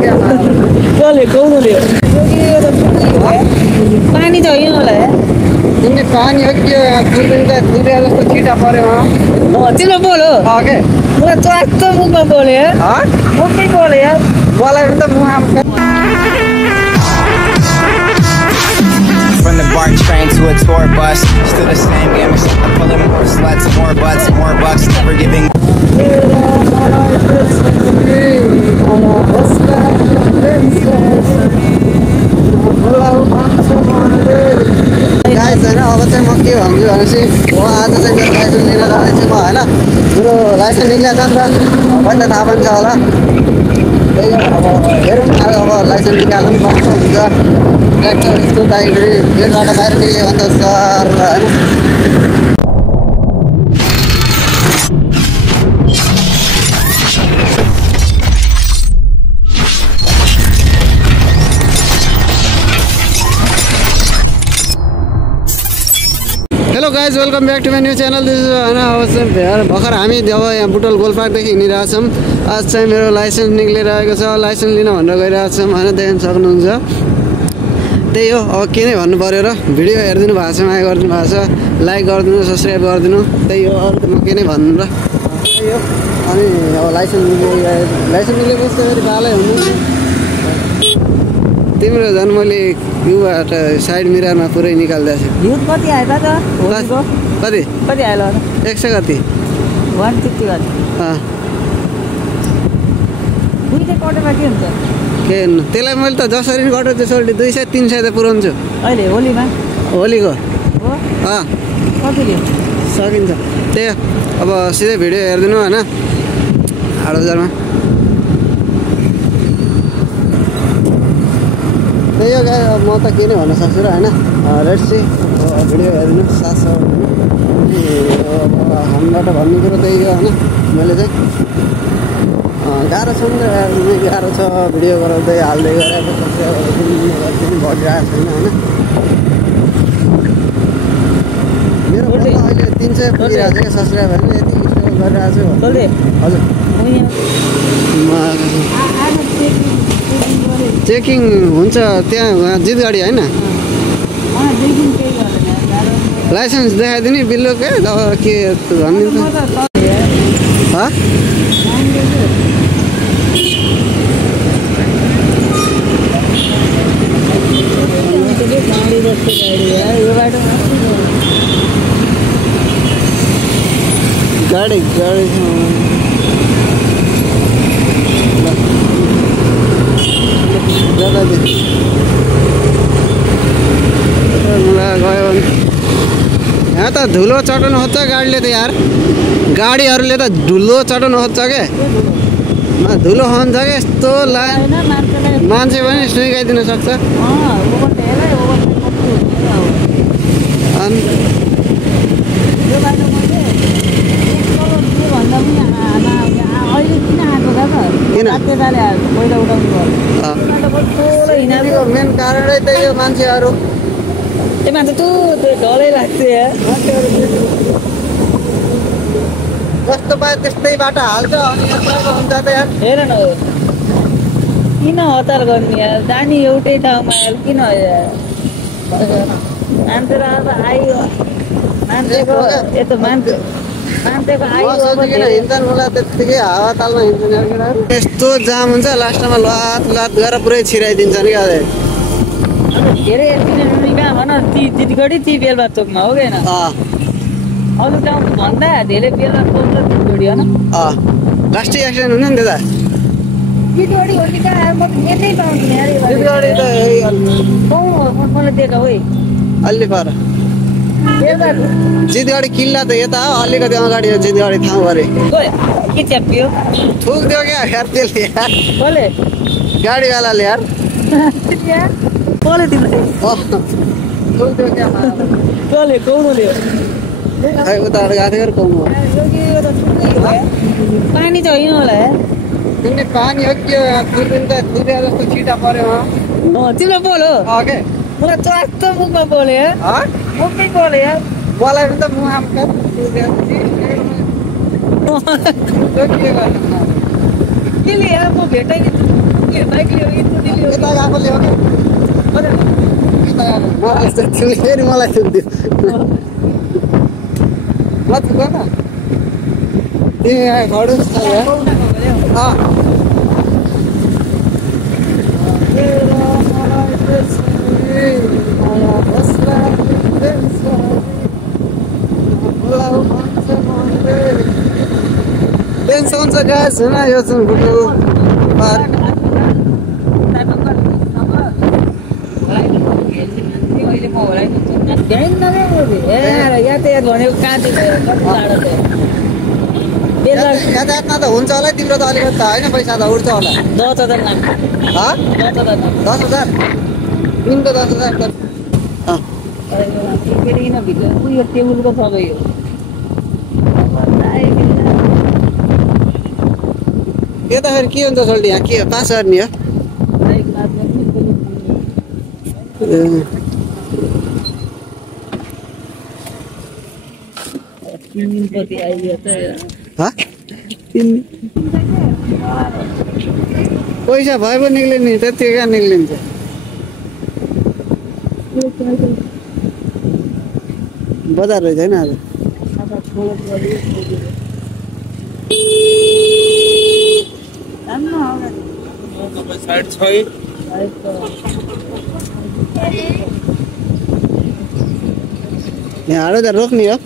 क्या कसले कौनले पानी चाहियो मलाई तिमीले पानी हो कि दुर्गा जस्तो छिटा पऱ्यो तिम्रो बोल हो के मलाई चट्ट मुखमा बोले मुखमै बोले यार मलाई पनि त मुख From the BART train to a tour bus, still the same game. I'm pulling more sluts, more butts, more bucks, never giving. Guys होइन अब चाहिँ म के भन्छु भनेपछि हो आज चाहिँ मेरो लाइसेन्स लिन जाँदैछु म होइन मेरो लाइसेन्स निक्लिएको छ नि त पहिला थाहा पनि छ होला त्यही अब हेरौँ अब लाइसेन्स निकाल्नु पनि पर्छ हुन्छ ट्र्याक्टर यस्तो बाइकहरू गेटबाट बाहिर निक्ल्यो भने त सर होइन hello guys welcome back to my new channel this होइन अब चाहिँ भर्खर हामी अब यहाँ बुटोल गोलपार्कदेखि हिँडिरहेछौँ आज चाहिँ मेरो लाइसेन्स निक्लिएर आएको छ लाइसेन्स लिन भनेर गइरहेछौँ होइन देख्न सक्नुहुन्छ त्यही हो अब के नै भन्नु पऱ्यो र भिडियो हेरिदिनु भएको छ माया गरिदिनु भएको छ लाइक गरिदिनु सब्सक्राइब गरिदिनु त्यही हो अरू त म के नै भन्नु र त्यही हो अनि अब लाइसेन्स निक्लेपछि त फेरि बालै हुनु तिम्रो झन् मैले युबाट साइड मिररमा पुरै निकाल्दैछु युथ कति आयो त कति कति आयो 100 कति 150 कति दुईटा कटेमा के हुन्छ के त्यसलाई मैले त जसरी गटो त्यसरी 200-300 त पुऱ्याउँछु अहिले होलीमा होलीको हो कति सकिन्छ त्यही अब सिधै भिडियो हेरिदिनु होइन 8,000 मा त्यही हो गाई अब म त के नै भन्न सक्छु र होइन रेड सी भिडियो हेरिदिनु साथ अब हामीबाट भन्ने कुरो त्यही हो होइन मैले चाहिँ गाह्रो छ नि त गाह्रो छ भिडियो गराउँदै हाल्दै गरेर भइरहेको छैन होइन मेरो अहिले 300 पुगिरहेको छ क्या सब्सक्राइबरले यति स्ट्रगल गरिरहेको छु हजुर चेकिङ हुन्छ त्यहाँ जित गाडी होइन लाइसेन्स देखाइदिने बिल्लो के के भनिदिन्छ गाडी गाडी गयो यहाँ त धुलो चटाउनु खोज्छ गाडीले त यार गाडीहरूले त धुलो चटाउनु खोज्छ के धुलो खान्छ क्या यस्तो मान्छे पनि सुइगाइदिन सक्छ मेन कारणै त्यही हो मान्छेहरू त्यसमा त ढलै लाग्छ जस्तो पाए त्यस्तै बाटो हाल्छ अनि हुन्छ त यार हेर न किन हतार गर्ने यार जाने एउटै ठाउँमा यार किन मान्छे र अब आइयो मान्छेको यस्तो मान्छेको आइयो हिँड्छन् मलाई त्यत्तिकै हावा तालमा हिँड्छन् यस्तो जाम हुन्छ लास्टमा लात गरेर पुरै छिराइदिन्छन् क्या धेरै एक्सिडेन्ट कहाँ भन चितगढी ती बेलबा चोकमा हो क्या अरू ठाउँ भन्दा धेरै बेलबा चोक र चितगढी होइन लास्टै एक्सिडेन्ट हुन्छ नि त्यता चितगढी हो कि कहाँ म यतै पाउँदिनँ चितगढी त मलाई दिएको है अलि पर जितगढी किल्ला त यता हो अलिकति अगाडि जितगढी ठाउँ अरे के च्यापियो थुक दियो क्या यार त्यसले यार कसले गाडीवालाले यार कसले तिमीले थुक दियो क्या कसले कौनले खै उता गएको थियो कौन पानी चाहियो मलाई तिमीले पानी हो कि दुर्गा जस्तो छिटा पऱ्यो तिम्रो बोल हो के मलाई चट्ट मुखमा बोले मुखमै बोले यार मलाई पनि त मुख केले यार म भेटाइ बाइकले हो यस्तो दिल्ली यता गएकोले हो कि यस्तो तिमीले फेरि मलाई सुन्थ्यो ल तँ गन तिमी खडुस छ टेन्सन छ गाइस हैन यो चाहिँ बुटोल पार्क यातायात भनेको कहाँ यातायातमा त हुन्छ होला तिम्रो त अलिकति त होइन पैसा त उठ्छ होला 10,000 लाग्छ 10,000 दिनको 10,000 त भित्र उयो टेबुलको सबै हो यो त फेरि के हुन्छ सोल्टी यहाँ के पास गर्ने हो पैसा भए पो निक्लिने त्यति कहाँ निक्लिन्छ बजार रहेछ होइन आज यहाँ हाडो त रोक्ने हो